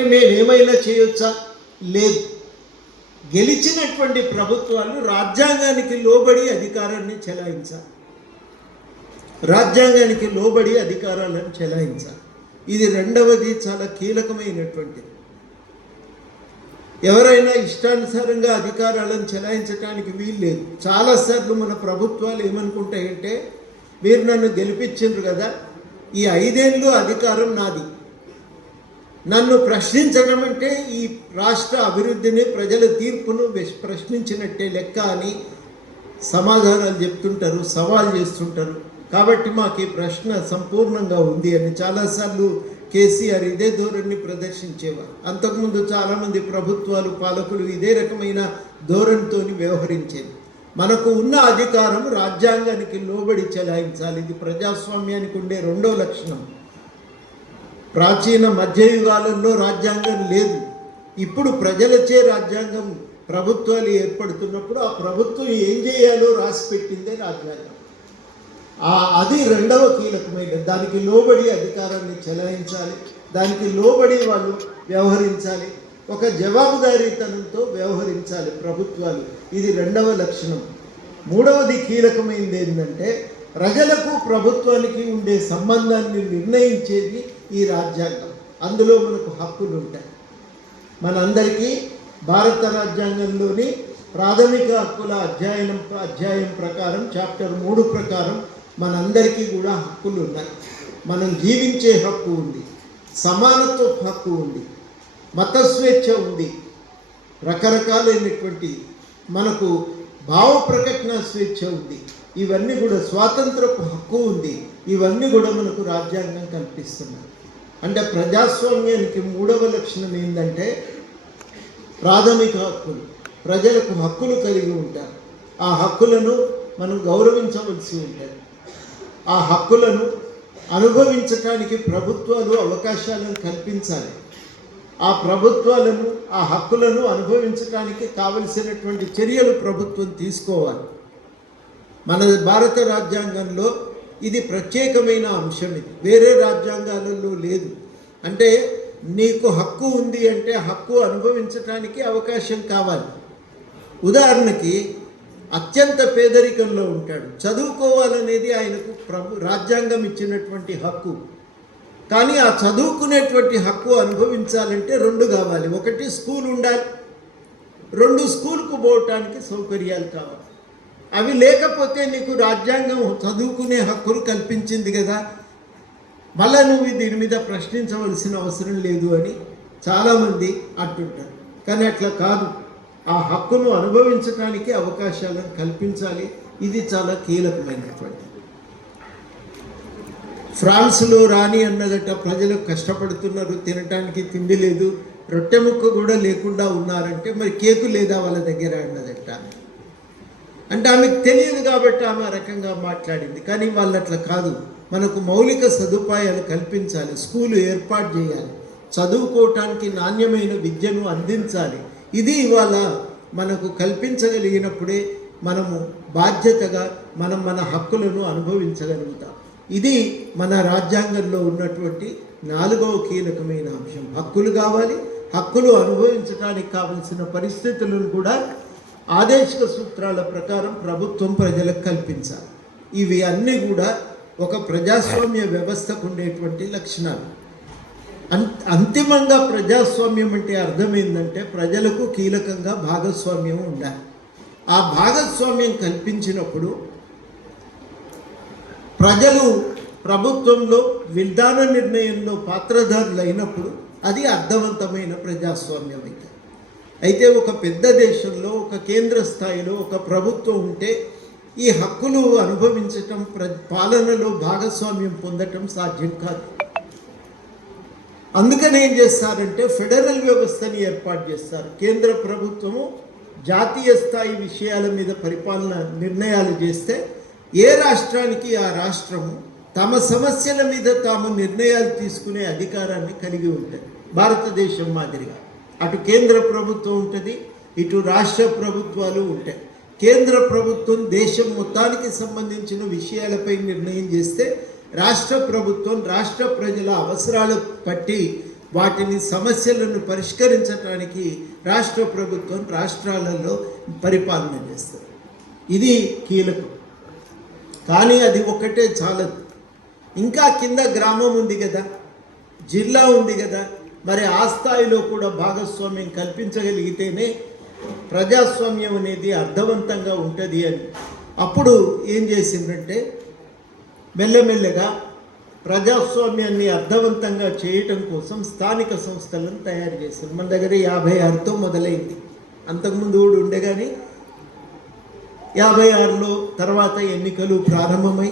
మరి నేనేమైనా చేయొచ్చా? లేదు. గెలిచినటువంటి ప్రభుత్వాలు రాజ్యాంగానికి లోబడి అధికారాన్ని చెలాయించాలి, రాజ్యాంగానికి లోబడి అధికారాలను చెలాయించాలి. ఇది రెండవది చాలా కీలకమైనటువంటిది. ఎవరైనా ఇష్టానుసారంగా అధికారాలను చెలాయించడానికి వీల్లేదు. చాలాసార్లు మన ప్రభుత్వాలు ఏమనుకుంటాయంటే, మీరు నన్ను గెలిపించారు కదా, ఈ 5 ఏళ్ళు అధికారం నాది, నన్ను ప్రశ్నించడం అంటే ఈ రాష్ట్ర అభివృద్ధిని, ప్రజల తీర్పును ప్రశ్నించినట్టే లెక్క అని సమాధానాలు చెప్తుంటారు, సవాల్ చేస్తుంటారు. కాబట్టి మాకు ఈ ప్రశ్న సంపూర్ణంగా ఉంది అని చాలాసార్లు కేసీఆర్ ఇదే ధోరణిని ప్రదర్శించేవారు. అంతకుముందు చాలామంది ప్రభుత్వాలు, పాలకులు ఇదే రకమైన ధోరణితో వ్యవహరించేది. మనకు ఉన్న అధికారం రాజ్యాంగానికి లోబడి చెలాయించాలి. ఇది ప్రజాస్వామ్యానికి ఉండే రెండో లక్షణం. ప్రాచీన మధ్యయుగాలలో రాజ్యాంగం లేదు. ఇప్పుడు ప్రజలచే రాజ్యాంగం, ప్రభుత్వాలు ఏర్పడుతున్నప్పుడు ఆ ప్రభుత్వం ఏం చేయాలో రాసి పెట్టిందే రాజ్యాంగం. అది రెండవ కీలకమైనది. దానికి లోబడి అధికారాన్ని చెలాయించాలి, దానికి లోబడి వాళ్ళు వ్యవహరించాలి, ఒక జవాబుదారీతనంతో వ్యవహరించాలి ప్రభుత్వాలు. ఇది రెండవ లక్షణం. మూడవది కీలకమైనది ఏంటంటే, ప్రజలకు ప్రభుత్వానికి ఉండే సంబంధాన్ని నిర్ణయించేది ఈ రాజ్యాంగం. అందులో మనకు హక్కులు ఉంటాయి. మనందరికీ భారత రాజ్యాంగంలోని ప్రాథమిక హక్కుల అధ్యాయం ప్రకారం, చాప్టర్ 3 ప్రకారం మనందరికీ కూడా హక్కులు ఉన్నాయి. మనం జీవించే హక్కు ఉంది, సమానత్వ హక్కు ఉంది, మత స్వేచ్ఛ ఉంది, రకరకాలైనటువంటి మనకు భావ ప్రకటన స్వేచ్ఛ ఉంది. ఇవన్నీ కూడా స్వాతంత్రపు హక్కు ఉంది. ఇవన్నీ కూడా మనకు రాజ్యాంగం కల్పిస్తున్నాయి. అంటే ప్రజాస్వామ్యానికి మూడవ లక్షణం ఏంటంటే, ప్రాథమిక హక్కులు. ప్రజలకు హక్కులు కలిగి ఉంటారు. ఆ హక్కులను మనం గౌరవించవలసి ఉంటుంది. ఆ హక్కులను అనుభవించడానికి ప్రభుత్వాలు అవకాశాలను కల్పించాలి. ఆ ప్రభుత్వాలను, ఆ హక్కులను అనుభవించడానికి కావలసినటువంటి చర్యలు ప్రభుత్వం తీసుకోవాలి. మన భారత రాజ్యాంగంలో ఇది ప్రత్యేకమైన అంశం. ఇది వేరే రాజ్యాంగాలలో లేదు. అంటే నీకు హక్కు ఉంది అంటే హక్కు అనుభవించడానికి అవకాశం కావాలి. ఉదాహరణకి అత్యంత పేదరికంలో ఉంటాడు, చదువుకోవాలనేది ఆయనకు రాజ్యాంగం ఇచ్చినటువంటి హక్కు. కానీ ఆ చదువుకునేటువంటి హక్కు అనుభవించాలంటే 2 కావాలి. ఒకటి స్కూల్ ఉండాలి, 2 స్కూల్కు పోవటానికి సౌకర్యాలు కావాలి. అవి లేకపోతే నీకు రాజ్యాంగం చదువుకునే హక్కును కల్పించింది కదా, మళ్ళా నువ్వు దీని మీద ప్రశ్నించవలసిన అవసరం లేదు అని చాలామంది అంటుంటారు. కానీ అట్లా కాదు. ఆ హక్కును అనుభవించడానికి అవకాశాలను కల్పించాలి. ఇది చాలా కీలకమైనటువంటి. ఫ్రాన్స్లో రాణి అన్నదట, ప్రజలు కష్టపడుతున్నారు, తినటానికి తిండి లేదు, రొట్టె ముక్క కూడా లేకుండా ఉన్నారంటే మరి కేకు లేదా వాళ్ళ దగ్గర అన్నదట. అంటే ఆమెకు తెలియదు కాబట్టి ఆమె ఆ రకంగా మాట్లాడింది. కానీ వాళ్ళు అట్లా కాదు. మనకు మౌలిక సదుపాయాలు కల్పించాలి, స్కూలు ఏర్పాటు చేయాలి, చదువుకోవటానికి నాణ్యమైన విద్యను అందించాలి. ఇది ఇవాళ మనకు కల్పించగలిగినప్పుడే మనము బాధ్యతగా మన హక్కులను అనుభవించగలుగుతాం. ఇది మన రాజ్యాంగంలో ఉన్నటువంటి 4వ కీలకమైన అంశం. హక్కులు కావాలి. హక్కులు అనుభవించడానికి కావలసిన పరిస్థితులను కూడా ఆదేశిక సూత్రాల ప్రకారం ప్రభుత్వం ప్రజలకు కల్పించాలి. ఇవి అన్నీ కూడా ఒక ప్రజాస్వామ్య వ్యవస్థకు ఉండేటువంటి లక్షణాలు. అంతిమంగా ప్రజాస్వామ్యం అంటే అర్థమైందంటే, ప్రజలకు కీలకంగా భాగస్వామ్యం ఉండాలి. ఆ భాగస్వామ్యం కల్పించినప్పుడు ప్రజలు ప్రభుత్వంలో విధాన నిర్ణయంలో పాత్రధారులు అయినప్పుడు అది అర్థవంతమైన ప్రజాస్వామ్యం అయితే. అయితే ఒక పెద్ద దేశంలో, ఒక కేంద్ర స్థాయిలో ఒక ప్రభుత్వం ఉంటే ఈ హక్కులు అనుభవించటం, పాలనలో భాగస్వామ్యం పొందటం సాధ్యం కాదు. అందుకని ఏం చేస్తారంటే ఫెడరల్ వ్యవస్థని ఏర్పాటు చేస్తారు. కేంద్ర ప్రభుత్వము జాతీయ స్థాయి విషయాల మీద పరిపాలన నిర్ణయాలు చేస్తే ఏ రాష్ట్రానికి ఆ రాష్ట్రము తమ సమస్యల మీద తాము నిర్ణయాలు తీసుకునే అధికారాన్ని కలిగి ఉంటుంది. భారతదేశం మాదిరిగా అటు కేంద్ర ప్రభుత్వం ఉంటుంది, ఇటు రాష్ట్ర ప్రభుత్వాలు ఉంటాయి. కేంద్ర ప్రభుత్వం దేశం మొత్తానికి సంబంధించిన విషయాలపై నిర్ణయం చేస్తే, రాష్ట్ర ప్రభుత్వం రాష్ట్ర ప్రజల అవసరాలు బట్టి వాటిని సమస్యలను పరిష్కరించడానికి రాష్ట్ర ప్రభుత్వం రాష్ట్రాలలో పరిపాలన చేస్తుంది. ఇది కీలకం. కానీ అది ఒక్కటే చాలదు. ఇంకా కింద గ్రామం ఉంది కదా, జిల్లా ఉంది కదా, మరి ఆ స్థాయిలో కూడా భాగస్వామ్యం కల్పించగలిగితేనే ప్రజాస్వామ్యం అనేది అర్థవంతంగా ఉంటుంది అని అప్పుడు ఏం చేసిందంటే మెల్లమెల్లగా ప్రజాస్వామ్యాన్ని అర్థవంతంగా చేయటం కోసం స్థానిక సంస్థలను తయారు చేశారు. మన దగ్గర 56తో మొదలైంది, అంతకుముందు కూడా ఉండే, కానీ 56లో తర్వాత ఎన్నికలు ప్రారంభమై